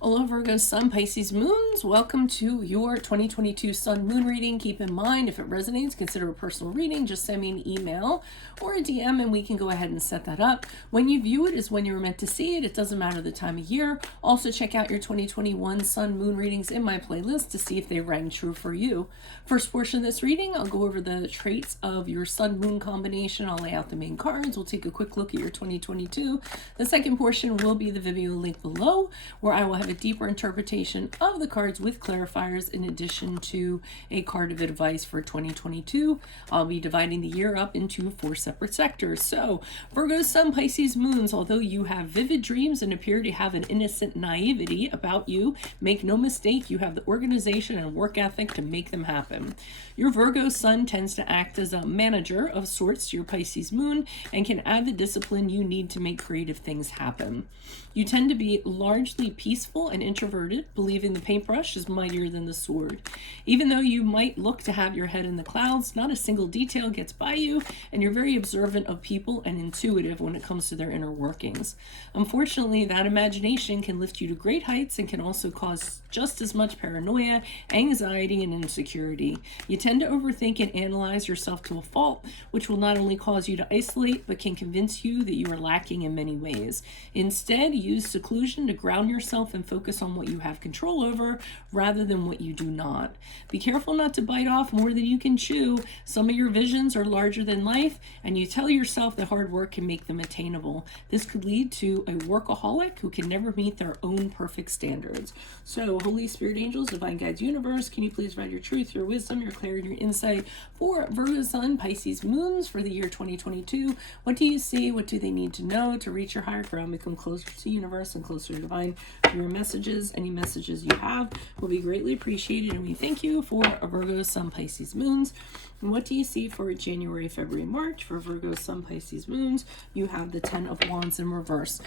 Hello Virgo Sun, Pisces Moons. Welcome to your 2022 Sun Moon reading. Keep in mind, if it resonates, consider a personal reading. Just send me an email or a DM and we can go ahead and set that up. When you view it is when you were meant to see it. It doesn't matter the time of year. Also check out your 2021 Sun Moon readings in my playlist to see if they rang true for you. First portion of this reading, I'll go over the traits of your Sun Moon combination. I'll lay out the main cards. We'll take a quick look at your 2022. The second portion will be the VIMEO link below, where I will have a deeper interpretation of the cards with clarifiers in addition to a card of advice for 2022. I'll be dividing the year up into 4 separate sectors. So, Virgo, Sun, Pisces, Moons, although you have vivid dreams and appear to have an innocent naivety about you, make no mistake, you have the organization and work ethic to make them happen. Your Virgo Sun tends to act as a manager of sorts to your Pisces Moon and can add the discipline you need to make creative things happen. You tend to be largely peaceful and introverted, believing the paintbrush is mightier than the sword. Even though you might look to have your head in the clouds, not a single detail gets by you, and you're very observant of people and intuitive when it comes to their inner workings. Unfortunately, that imagination can lift you to great heights and can also cause just as much paranoia, anxiety, and insecurity. You tend to overthink and analyze yourself to a fault, which will not only cause you to isolate, but can convince you that you are lacking in many ways. Instead, use seclusion to ground yourself and focus on what you have control over rather than what you do not. Be careful not to bite off more than you can chew. Some of your visions are larger than life, and you tell yourself that hard work can make them attainable. This could lead to a workaholic who can never meet their own perfect standards. So, Holy Spirit, angels, divine guides, universe, can you please write your truth, your wisdom, your clarity, your insight for Virgo Sun, Pisces Moons for the year 2022? What do you see? What do they need to know to reach your higher ground, become closer to the universe and closer to divine? Your messages, any messages you have, will be greatly appreciated, and we thank you for Virgo Sun, Pisces Moons. And what do you see for January, February, March for Virgo, Sun, Pisces, Moons? You have the 10 of Wands in reverse.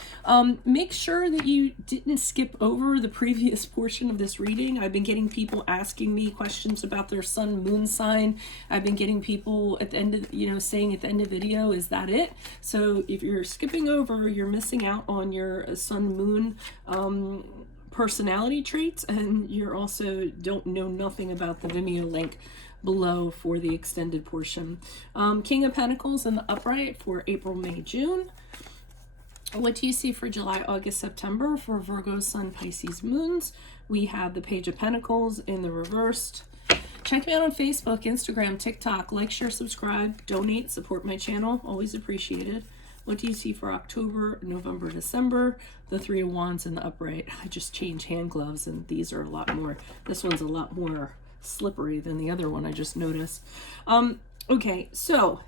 Make sure that you didn't skip over the previous portion of this reading. I've been getting people asking me questions about their Sun, Moon sign. I've been getting people at the end of, saying at the end of the video, is that it? So if you're skipping over, you're missing out on your Sun, Moon personality traits, and you're also don't know nothing about the Vimeo link below for the extended portion. King of Pentacles in the upright for April, May, June. What do you see for July, August, September for Virgo, Sun, Pisces, Moons? We have the Page of Pentacles in the reversed. Check me out on Facebook, Instagram, TikTok. Like, share, subscribe, donate, support my channel. Always appreciated. What do you see for October, November, December? The 3 of Wands in the upright. I just changed hand gloves, and these are a lot more. This one's a lot more slippery than the other one I just noticed. Okay, so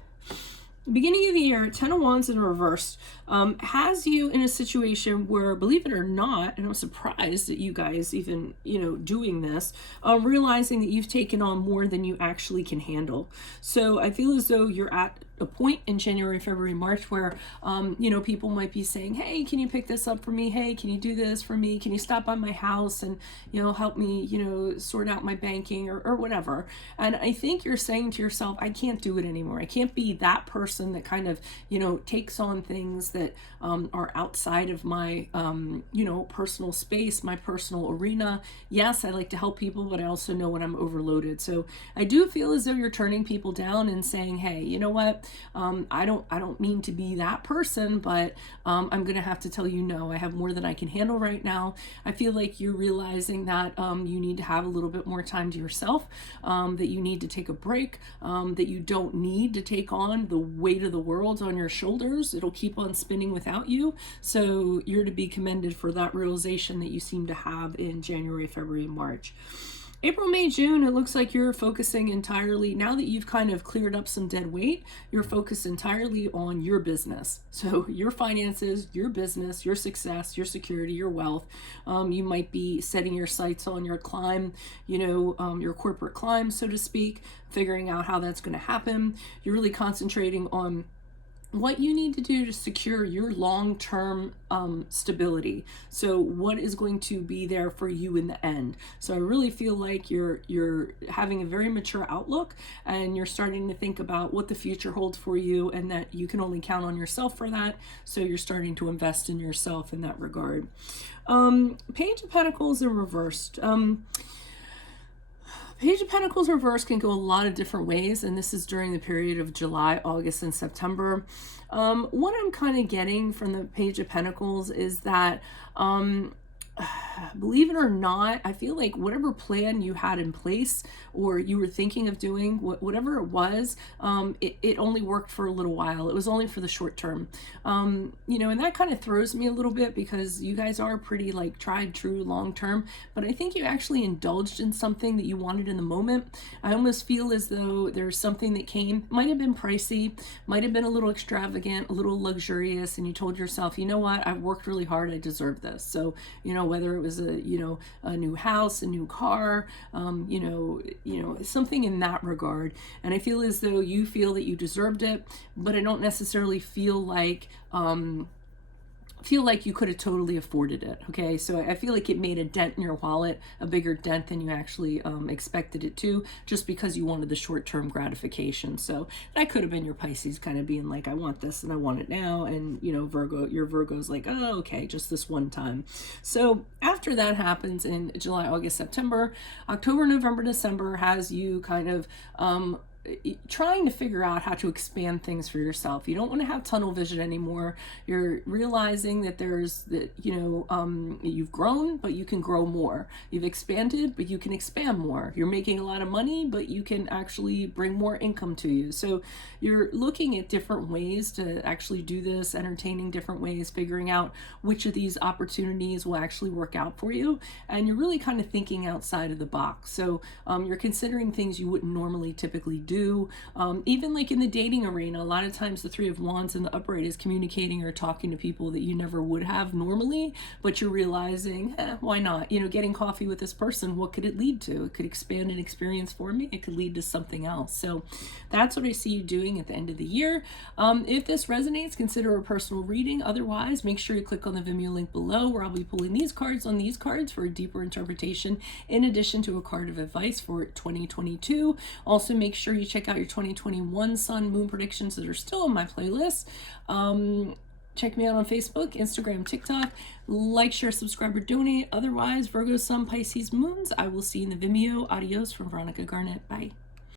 beginning of the year, 10 of Wands in reverse has you in a situation where, believe it or not, and I'm surprised that you guys even, doing this, realizing that you've taken on more than you actually can handle. So I feel as though you're at a point in January, February, March where, people might be saying, hey, can you pick this up for me? Hey, can you do this for me? Can you stop by my house and, help me, sort out my banking or whatever. And I think you're saying to yourself, I can't do it anymore. I can't be that person that kind of, takes on things that are outside of my, personal space, my personal arena. Yes, I like to help people, but I also know when I'm overloaded. So I do feel as though you're turning people down and saying, hey, you know what? I don't mean to be that person, but I'm gonna have to tell you no. I have more than I can handle right now. I feel like you're realizing that you need to have a little bit more time to yourself, that you need to take a break, that you don't need to take on the weight of the world on your shoulders. It'll keep on spinning without you. So you're to be commended for that realization that you seem to have in January, February, and March. April, May, June, it looks like you're focusing entirely, now that you've kind of cleared up some dead weight, you're focused entirely on your business. So your finances, your business, your success, your security, your wealth. You might be setting your sights on your climb, your corporate climb, so to speak, figuring out how that's going to happen. You're really concentrating on what you need to do to secure your long-term stability. So what is going to be there for you in the end? So I really feel like you're having a very mature outlook, and you're starting to think about what the future holds for you, and that you can only count on yourself for that. So you're starting to invest in yourself in that regard. Page of Pentacles in reversed. Page of Pentacles reverse can go a lot of different ways, and this is during the period of July, August, and September. What I'm kind of getting from the Page of Pentacles is that, believe it or not, I feel like whatever plan you had in place or you were thinking of doing, whatever it was, it only worked for a little while. It was only for the short term. You know, and that kind of throws me a little bit, because you guys are pretty like tried, true, long term, but I think you actually indulged in something that you wanted in the moment. I almost feel as though there's something that came, might have been pricey, might have been a little extravagant, a little luxurious, and you told yourself, you know what, I've worked really hard, I deserve this. So, you know, whether it was a new house, a new car, something in that regard. And I feel as though you feel that you deserved it, but I don't necessarily feel like you could have totally afforded it. Okay, so I feel like it made a dent in your wallet, a bigger dent than you actually expected it to, just because you wanted the short-term gratification. So that could have been your Pisces kind of being like, I want this and I want it now, and your Virgo's like, oh, okay, just this one time. So after that happens in July, August, September, October, November, December has you kind of trying to figure out how to expand things for yourself. You don't want to have tunnel vision anymore. You're realizing that you've grown, but you can grow more. You've expanded, but you can expand more. You're making a lot of money, but you can actually bring more income to you. So you're looking at different ways to actually do this, entertaining different ways, figuring out which of these opportunities will actually work out for you. And you're really kind of thinking outside of the box. So you're considering things you wouldn't normally typically do. Even like in the dating arena, a lot of times the Three of Wands in the upright is communicating or talking to people that you never would have normally, but you're realizing, why not? Getting coffee with this person, what could it lead to? It could expand an experience for me. It could lead to something else. So that's what I see you doing at the end of the year. If this resonates, consider a personal reading. Otherwise, make sure you click on the Vimeo link below, where I'll be pulling these cards on these cards for a deeper interpretation, in addition to a card of advice for 2022. Also, make sure you check out your 2021 sun moon predictions that are still on my playlist. Check me out on Facebook, Instagram, TikTok. Like, share, subscribe, or donate. Otherwise, Virgo, Sun, Pisces, Moons, I will see you in the Vimeo. Adios from Veronica Garnett. Bye.